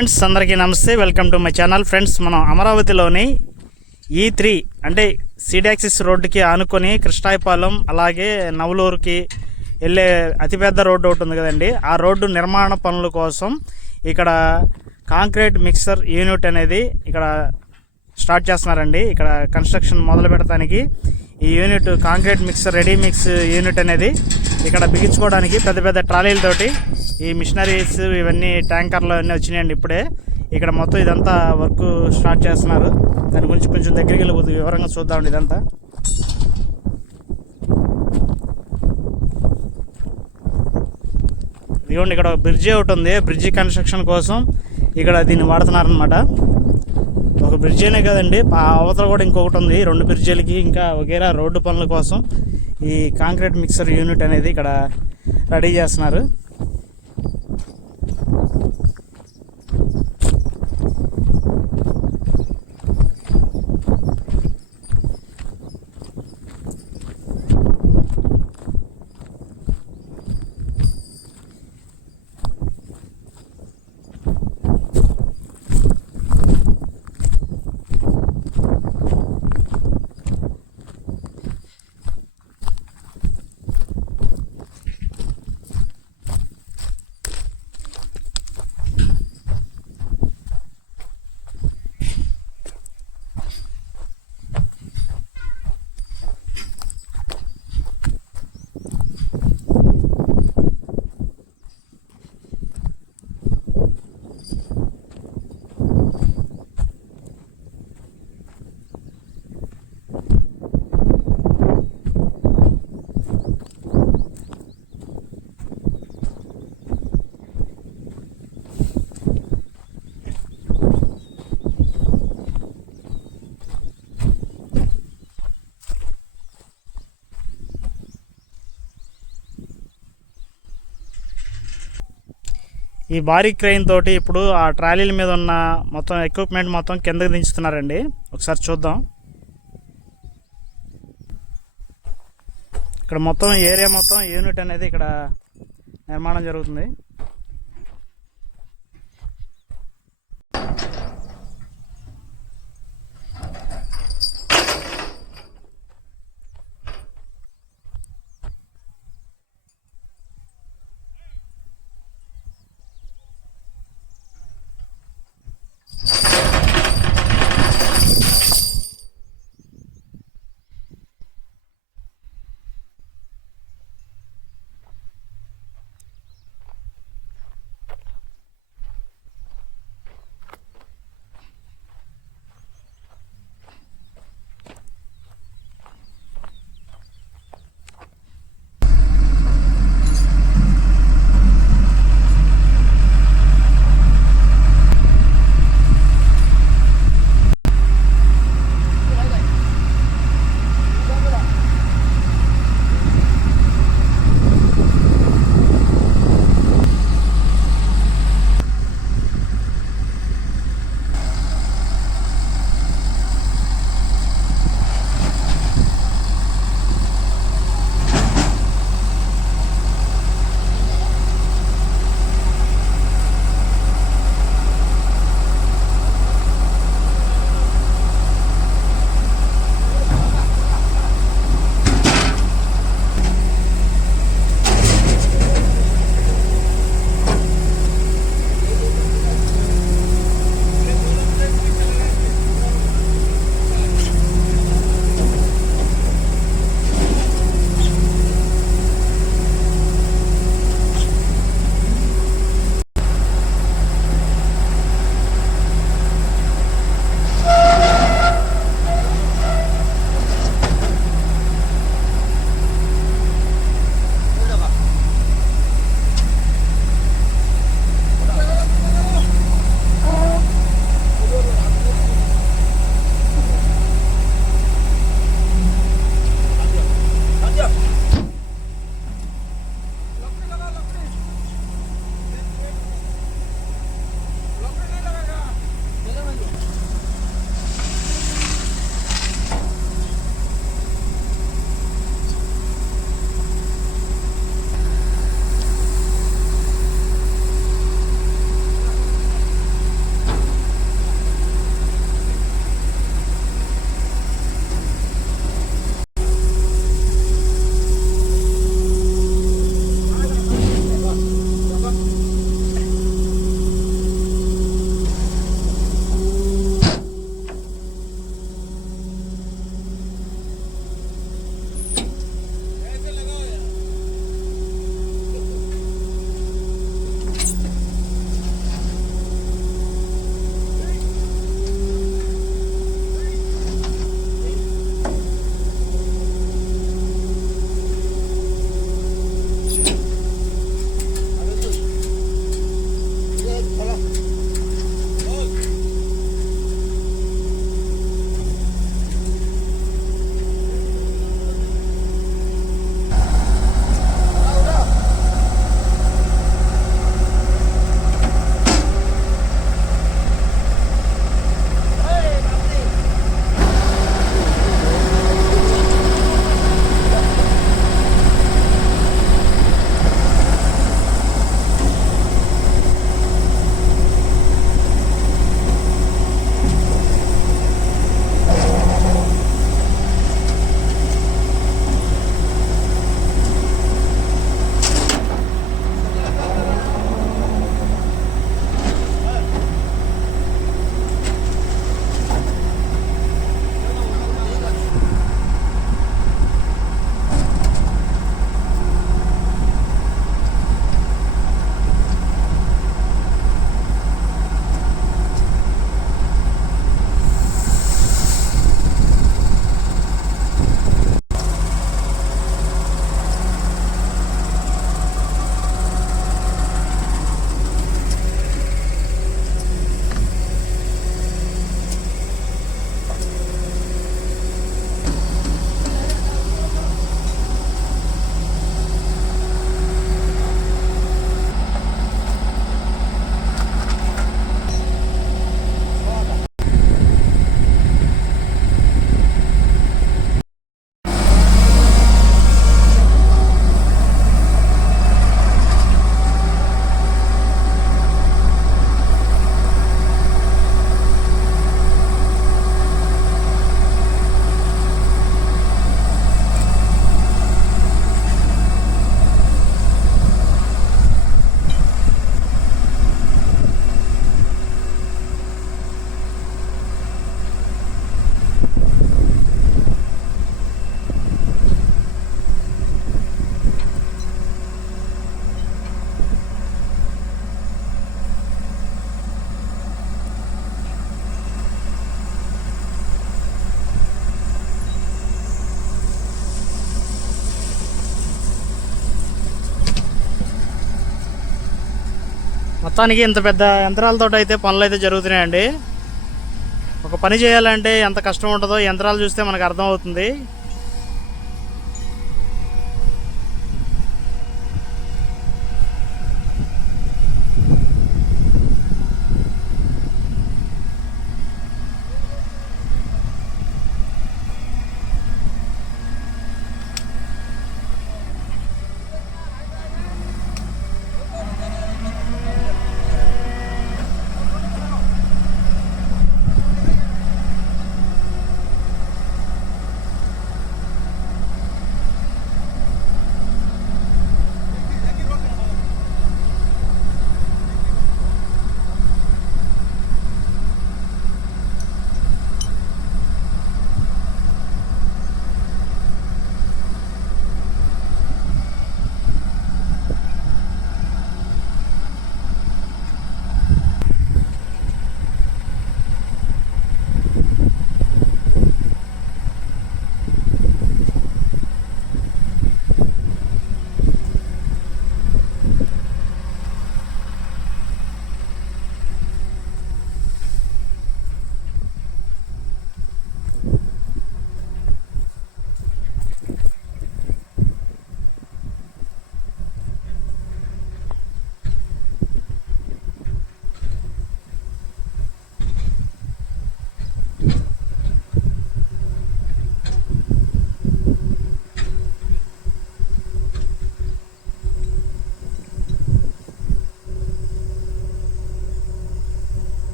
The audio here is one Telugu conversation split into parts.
ఫ్రెండ్స్ అందరికీ నమస్తే, welcome to my channel. Friends, మనం అమరావతిలోని E3 అంటే సిడాక్సిస్ రోడ్డుకి ఆనుకొని కృష్ణాయపాలెం అలాగే నవలూరుకి వెళ్ళే అతిపెద్ద రోడ్డు ఒకటి ఉంది కదండి. ఆ రోడ్డు నిర్మాణ పనుల కోసం ఇక్కడ కాంక్రీట్ మిక్సర్ యూనిట్ అనేది ఇక్కడ స్టార్ట్ చేస్తున్నారండి. ఇక్కడ కన్స్ట్రక్షన్ మొదలు పెడతానికి ఈ unit concrete mixer ready mix unit అనేది ఇక్కడ బిగించుకోవడానికి పెద్ద పెద్ద ట్రాలీలతోటి ఈ మిషనరీస్ ఇవన్నీ ట్యాంకర్లు అన్నీ వచ్చినాయండి. ఇప్పుడే ఇక్కడ మొత్తం ఇదంతా వర్క్ స్టార్ట్ చేస్తున్నారు. దాని గురించి కొంచెం దగ్గరికి వెళ్ళి వివరంగా చూద్దామండి. ఇదంతా ఇదిగోండి, ఇక్కడ బ్రిడ్జి ఒకటి ఉంది. బ్రిడ్జి కన్స్ట్రక్షన్ కోసం ఇక్కడ దీన్ని వాడుతున్నారనమాట. ఒక బ్రిడ్జి అనే కదండి, అవతల కూడా ఇంకొకటి ఉంది. 2 బ్రిడ్జిలకి ఇంకా వగేరా రోడ్డు పనుల కోసం ఈ కాంక్రీట్ మిక్సర్ యూనిట్ అనేది ఇక్కడ రెడీ చేస్తున్నారు. ఈ భారీ క్రెయిన్ తోటి ఇప్పుడు ఆ ట్రాలీల మీద ఉన్న మొత్తం ఎక్విప్మెంట్ మొత్తం కిందకి దించుతున్నారండి. ఒకసారి చూద్దాం. ఇక్కడ మొత్తం ఏరియా మొత్తం యూనిట్ అనేది ఇక్కడ నిర్మాణం జరుగుతుంది. మొత్తానికి ఇంత పెద్ద యంత్రాలతో అయితే పనులు అయితే జరుగుతున్నాయండి. ఒక పని చేయాలంటే ఎంత కష్టం ఉంటుందో యంత్రాలు చూస్తే మనకు అర్థమవుతుంది.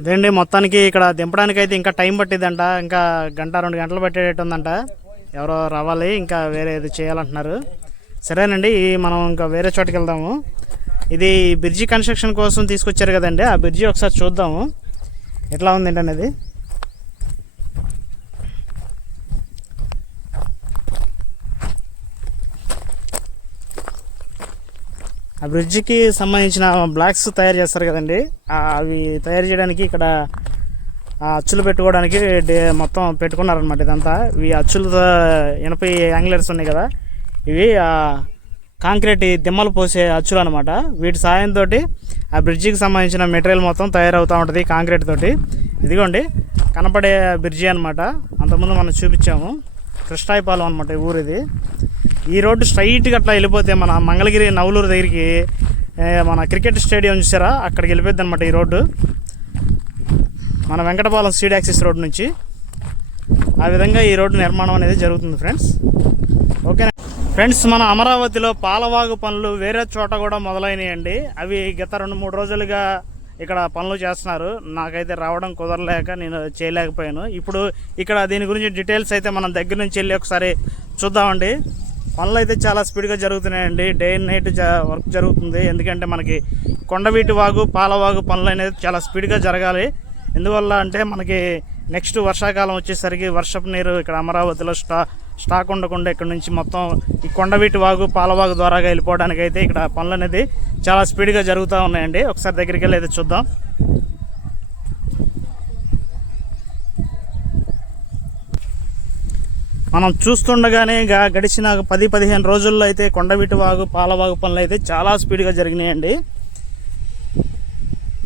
ఇదండి మొత్తానికి ఇక్కడ దింపడానికి అయితే ఇంకా టైం పట్టిద్దంట. ఇంకా గంట 2 గంటలు పట్టేటట్టు ఉందంట. ఎవరో రావాలి, ఇంకా వేరే ఏది చేయాలంటున్నారు. సరేనండి, మనం ఇంకా వేరే చోటుకి వెళ్దాము. ఇది బ్రిడ్జి కన్స్ట్రక్షన్ కోసం తీసుకొచ్చారు కదండి, ఆ బ్రిడ్జి ఒకసారి చూద్దాము ఎట్లా ఉంది అనేది. ఆ బ్రిడ్జికి సంబంధించిన బ్లాక్స్ తయారు చేస్తారు కదండి, అవి తయారు చేయడానికి ఇక్కడ అచ్చులు పెట్టుకోవడానికి మొత్తం పెట్టుకున్నారనమాట. ఇదంతా ఇవి అచ్చులతో ఇనప యాంగ్లర్స్ ఉన్నాయి కదా, ఇవి కాంక్రీట్ దిమ్మలు పోసే అచ్చులు అనమాట. వీటి సాయంతో ఆ బ్రిడ్జికి సంబంధించిన మెటీరియల్ మొత్తం తయారవుతూ ఉంటుంది కాంక్రీట్ తోటి. ఇదిగోండి కనపడే బ్రిడ్జి అనమాట. అంతకుముందు మనం చూపించాము. కృష్ణాయపాలెం అనమాట ఈ ఊరు. ఇది ఈ రోడ్డు స్ట్రైట్గా అట్లా వెళ్ళిపోతే మన మంగళగిరి నవలూరు దగ్గరికి మన క్రికెట్ స్టేడియం చూసారా, అక్కడికి వెళ్ళిపోద్ది అనమాట ఈ రోడ్డు. మన వెంకటపాలెం సీడ్ యాక్సిస్ రోడ్ నుంచి ఆ విధంగా ఈ రోడ్డు నిర్మాణం అనేది జరుగుతుంది ఫ్రెండ్స్. ఓకేనా ఫ్రెండ్స్, మన అమరావతిలో పాలవాగు పనులు వేరే చోట కూడా మొదలైనాయండి. అవి గత 2-3 రోజులుగా ఇక్కడ పనులు చేస్తున్నారు. నాకైతే రావడం కుదరలేక నేను చేయలేకపోయాను. ఇప్పుడు ఇక్కడ దీని గురించి డీటెయిల్స్ అయితే మనం దగ్గర నుంచి వెళ్ళి ఒకసారి చూద్దామండి. పనులు అయితే చాలా స్పీడ్గా జరుగుతున్నాయండి. డే అండ్ నైట్ వర్క్ జరుగుతుంది. ఎందుకంటే మనకి కొండవీటి వాగు పాలవాగు పనులు అనేది చాలా స్పీడ్గా జరగాలి. ఎందువల్ల అంటే మనకి నెక్స్ట్ వర్షాకాలం వచ్చేసరికి వర్షపు నీరు ఇక్కడ అమరావతిలో స్టాక్ ఉండకుండా ఇక్కడ నుంచి మొత్తం ఈ కొండవీటి వాగు పాలవాగు ద్వారాగా వెళ్ళిపోవడానికి అయితే ఇక్కడ పనులు అనేది చాలా స్పీడ్గా జరుగుతూ ఉన్నాయండి. ఒకసారి దగ్గరికి వెళ్ళి అయితే చూద్దాం. మనం చూస్తుండగానే గడిచిన 10-15 రోజుల్లో అయితే కొండవీటి వాగు పాలవాగు పనులు అయితే చాలా స్పీడ్గా జరిగినాయండి.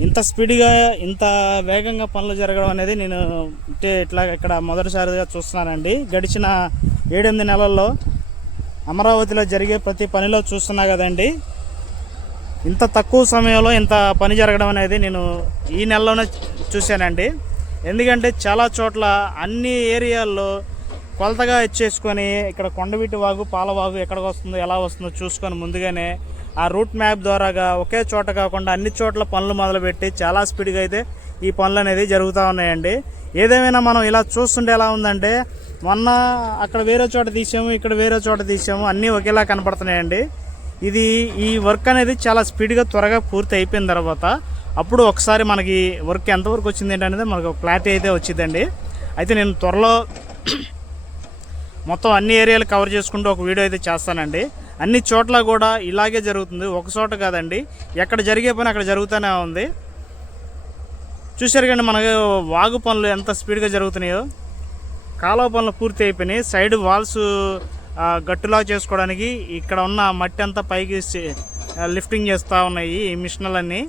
ఇంత స్పీడ్గా ఇంత వేగంగా పనులు జరగడం అనేది నేను ఇట్లా ఇక్కడ మొదటిసారిగా చూస్తున్నానండి. గడిచిన 7-8 నెలల్లో అమరావతిలో జరిగే ప్రతి పనిలో చూస్తున్నా కదండి, ఇంత తక్కువ సమయంలో ఇంత పని జరగడం అనేది నేను ఈ నెలలోనే చూశానండి. ఎందుకంటే చాలా చోట్ల అన్ని ఏరియాల్లో కొలతగా ఇచ్చేసుకొని ఇక్కడ కొండవీటి వాగు పాలవాగు ఎక్కడికి వస్తుందో ఎలా వస్తుందో చూసుకొని ముందుగానే ఆ రూట్ మ్యాప్ ద్వారాగా ఒకే చోట కాకుండా అన్ని చోట్ల పనులు మొదలుపెట్టి చాలా స్పీడ్గా అయితే ఈ పనులు అనేది జరుగుతూ ఉన్నాయండి. ఏదేమైనా మనం ఇలా చూస్తుంటే ఎలా ఉందంటే మొన్న అక్కడ వేరే చోట తీసాము, ఇక్కడ వేరే చోట తీసాము, అన్నీ ఒకేలా కనపడుతున్నాయండి. ఇది ఈ వర్క్ అనేది చాలా స్పీడ్గా త్వరగా పూర్తి అయిపోయిన తర్వాత అప్పుడు ఒకసారి మనకి వర్క్ ఎంతవరకు వచ్చింది ఏంటనేది మనకు క్లారిటీ అయితే వచ్చిందండి. అయితే నేను త్వరలో మొత్తం అన్ని ఏరియాలు కవర్ చేసుకుంటూ ఒక వీడియో అయితే చేస్తానండి. అన్ని చోట్ల కూడా ఇలాగే జరుగుతుంది, ఒక చోట కాదండి, ఎక్కడ జరిగే పని అక్కడ జరుగుతూనే ఉంది. చూశారు కానీ మనకు వాగు పనులు ఎంత స్పీడ్గా జరుగుతున్నాయో. కాలువ పనులు పూర్తి అయిపోయినాయి. సైడ్ వాల్స్ గట్టులా చేసుకోవడానికి ఇక్కడ ఉన్న మట్టి అంతా పైకి లిఫ్టింగ్ చేస్తూ ఉన్నాయి ఈ మిషన్లన్నీ.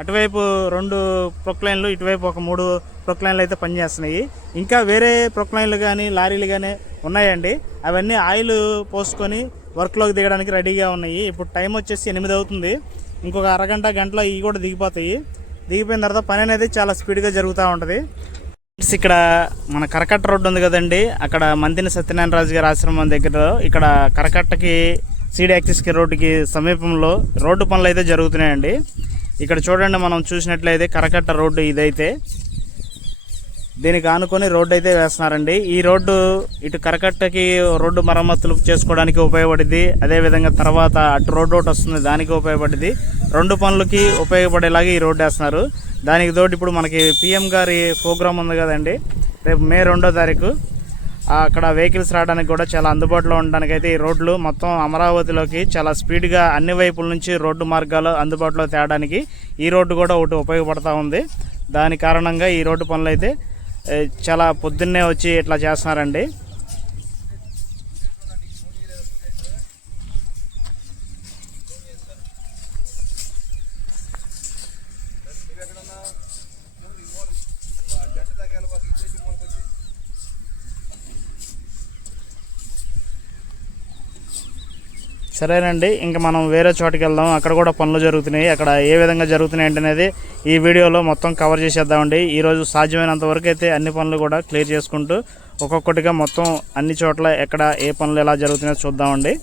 అటువైపు 2 ప్రొక్లైన్లు, ఇటువైపు ఒక 3 ప్రొక్లైన్లు అయితే పనిచేస్తున్నాయి. ఇంకా వేరే ప్రొక్లైన్లు కానీ లారీలు కానీ ఉన్నాయండి. అవన్నీ ఆయిల్ పోసుకొని వర్క్లోకి దిగడానికి రెడీగా ఉన్నాయి. ఇప్పుడు టైం వచ్చేసి 8 అవుతుంది. ఇంకొక అరగంట గంటలో ఇవి కూడా దిగిపోతాయి. దిగిపోయిన తర్వాత పని అనేది చాలా స్పీడ్గా జరుగుతూ ఉంటుంది. ఇక్కడ మన కరకట్ట రోడ్డు ఉంది కదండి, అక్కడ మంతిని సత్యనారాయణ రాజు గారి ఆశ్రమం దగ్గర ఇక్కడ కరకట్టకి సీడ్ యాక్సిస్కి రోడ్డుకి సమీపంలో రోడ్డు పనులు అయితే జరుగుతున్నాయండి. ఇక్కడ చూడండి, మనం చూసినట్లయితే కరకట్ట రోడ్డు ఇదైతే, దీనికి ఆనుకొని రోడ్డు అయితే వేస్తున్నారండి. ఈ రోడ్డు ఇటు కరకట్టకి రోడ్డు మరమ్మతులు చేసుకోవడానికి ఉపయోగపడింది. అదేవిధంగా తర్వాత అటు రోడ్డు ఒకటి వస్తుంది, దానికి ఉపయోగపడింది. 2 పనులకి ఉపయోగపడేలాగా ఈ రోడ్డు వేస్తున్నారు. దానికి తోటి ఇప్పుడు మనకి పిఎం గారి ప్రోగ్రాం ఉంది కదండి, రేపు మే 2వ తారీఖు. అక్కడ వెహికల్స్ రావడానికి కూడా చాలా అందుబాటులో ఉండడానికి అయితే ఈ రోడ్లు మొత్తం అమరావతిలోకి చాలా స్పీడ్గా అన్ని వైపుల నుంచి రోడ్డు మార్గాలు అందుబాటులో తేవడానికి ఈ రోడ్డు కూడా ఒకటి ఉపయోగపడుతూ ఉంది. దాని కారణంగా ఈ రోడ్డు పనులు అయితే చాలా పొద్దున్నే వచ్చి ఇట్లా చేస్తున్నారండి. సరేనండి, ఇంకా మనం వేరే చోటుకి వెళ్దాం. అక్కడ కూడా పనులు జరుగుతున్నాయి. అక్కడ ఏ విధంగా జరుగుతున్నాయి అనేది ఈ వీడియోలో మొత్తం కవర్ చేసేద్దామండి. ఈరోజు సాధ్యమైనంత వరకు అయితే అన్ని పనులు కూడా క్లియర్ చేసుకుంటూ ఒక్కొక్కటిగా మొత్తం అన్ని చోట్ల ఎక్కడ ఏ పనులు ఎలా జరుగుతున్నాయో చూద్దామండి.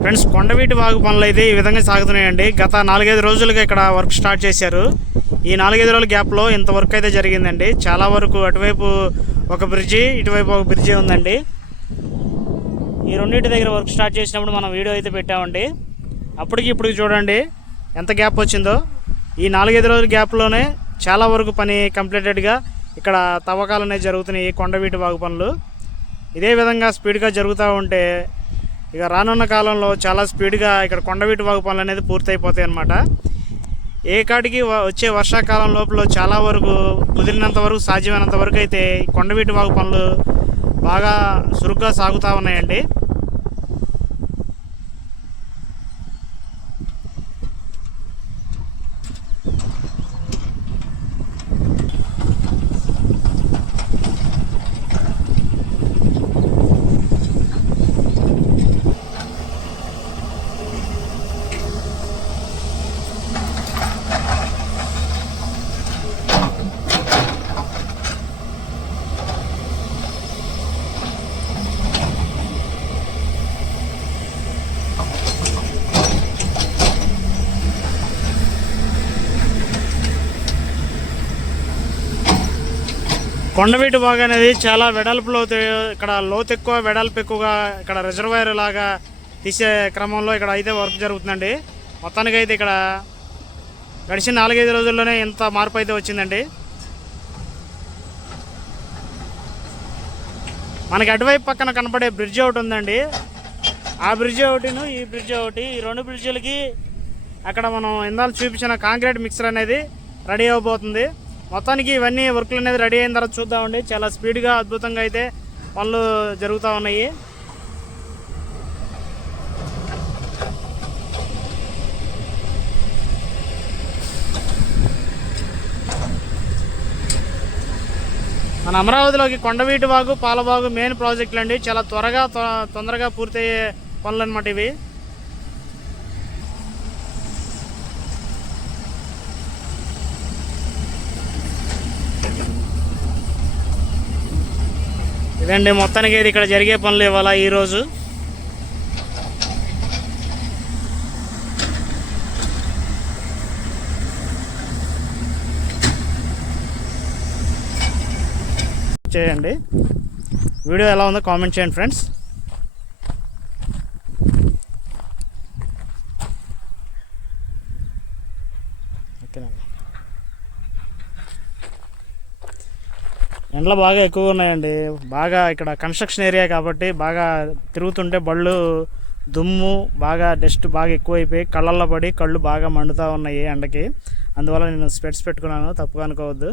ఫ్రెండ్స్, కొండవీటి వాగు పనులు అయితే ఈ విధంగా సాగుతున్నాయండి. గత 4-5 రోజులుగా ఇక్కడ వర్క్ స్టార్ట్ చేశారు. ఈ 4-5 రోజుల గ్యాప్లో ఇంత వర్క్ అయితే జరిగిందండి. చాలా వరకు అటువైపు ఒక బ్రిడ్జి, ఇటువైపు ఒక బ్రిడ్జి ఉందండి. ఈ రెండింటి దగ్గర వర్క్ స్టార్ట్ చేసినప్పుడు మనం వీడియో అయితే పెట్టామండి. అప్పటికి ఇప్పటికి చూడండి ఎంత గ్యాప్ వచ్చిందో. ఈ 4-5 రోజుల గ్యాప్లోనే చాలా వరకు పని కంప్లీటెడ్గా ఇక్కడ తవ్వకాలు అనేవి జరుగుతున్నాయి. కొండవీటి వాగు పనులు ఇదే విధంగా స్పీడ్గా జరుగుతూ ఉంటే ఇక రానున్న కాలంలో చాలా స్పీడ్గా ఇక్కడ కొండవీటి వాగు పనులు అనేది పూర్తయిపోతాయి అన్నమాట. ఏ కాటికి వచ్చే వర్షాకాలం లోపల చాలా వరకు కుదిరినంత వరకు సాధ్యమైనంత వరకు అయితే కొండవీటి వాగు పనులు బాగా చురుగ్గా సాగుతూ ఉన్నాయండి. కొండవీటి వాగు అనేది చాలా వెడల్పులో, ఇక్కడ లోతు ఎక్కువ, వెడల్పు ఎక్కువగా, ఇక్కడ రిజర్వాయర్ లాగా తీసే క్రమంలో ఇక్కడ అయితే వర్క్ జరుగుతుందండి. మొత్తానికి అయితే ఇక్కడ గడిచిన 4-5 రోజుల్లోనే ఇంత మార్పు అయితే వచ్చిందండి. మనకి అటువైపు పక్కన కనపడే బ్రిడ్జ్ ఒకటి ఉందండి. ఆ బ్రిడ్జ్ ఒకటిను ఈ బ్రిడ్జ్ ఒకటి, ఈ 2 బ్రిడ్జిలకి అక్కడ మనం ఇందాక చూపించిన కాంక్రీట్ మిక్సర్ అనేది రెడీ అవ్వబోతుంది. మొత్తానికి ఇవన్నీ వర్క్లు అనేది రెడీ అయిన తర్వాత చూద్దామండి. చాలా స్పీడ్గా అద్భుతంగా అయితే పనులు జరుగుతూ ఉన్నాయి. మన అమరావతిలోకి కొండవీటి వాగు, పాలవాగు మెయిన్ ప్రాజెక్టులు అండి. చాలా తొందరగా పూర్తయ్యే పనులు అన్నమాట ఇవి. ఇదండి మొత్తానికి ఇది ఇక్కడ జరిగే పనులు ఇవాళ ఈరోజు. చేయండి. వీడియో ఎలా ఉందో కామెంట్ చేయండి ఫ్రెండ్స్. ఓకేనండి. ఎండలు బాగా ఎక్కువగా ఉన్నాయండి. బాగా ఇక్కడ కన్స్ట్రక్షన్ ఏరియా కాబట్టి బాగా తిరుగుతుంటే బళ్ళు దుమ్ము బాగా డస్ట్ బాగా ఎక్కువైపోయి కళ్ళల్లో పడి కళ్ళు బాగా మండుతూ ఉన్నాయి ఎండకి. అందువల్ల నేను స్పెట్స్ పెట్టుకున్నాను, తప్పుగా అనుకోవద్దు.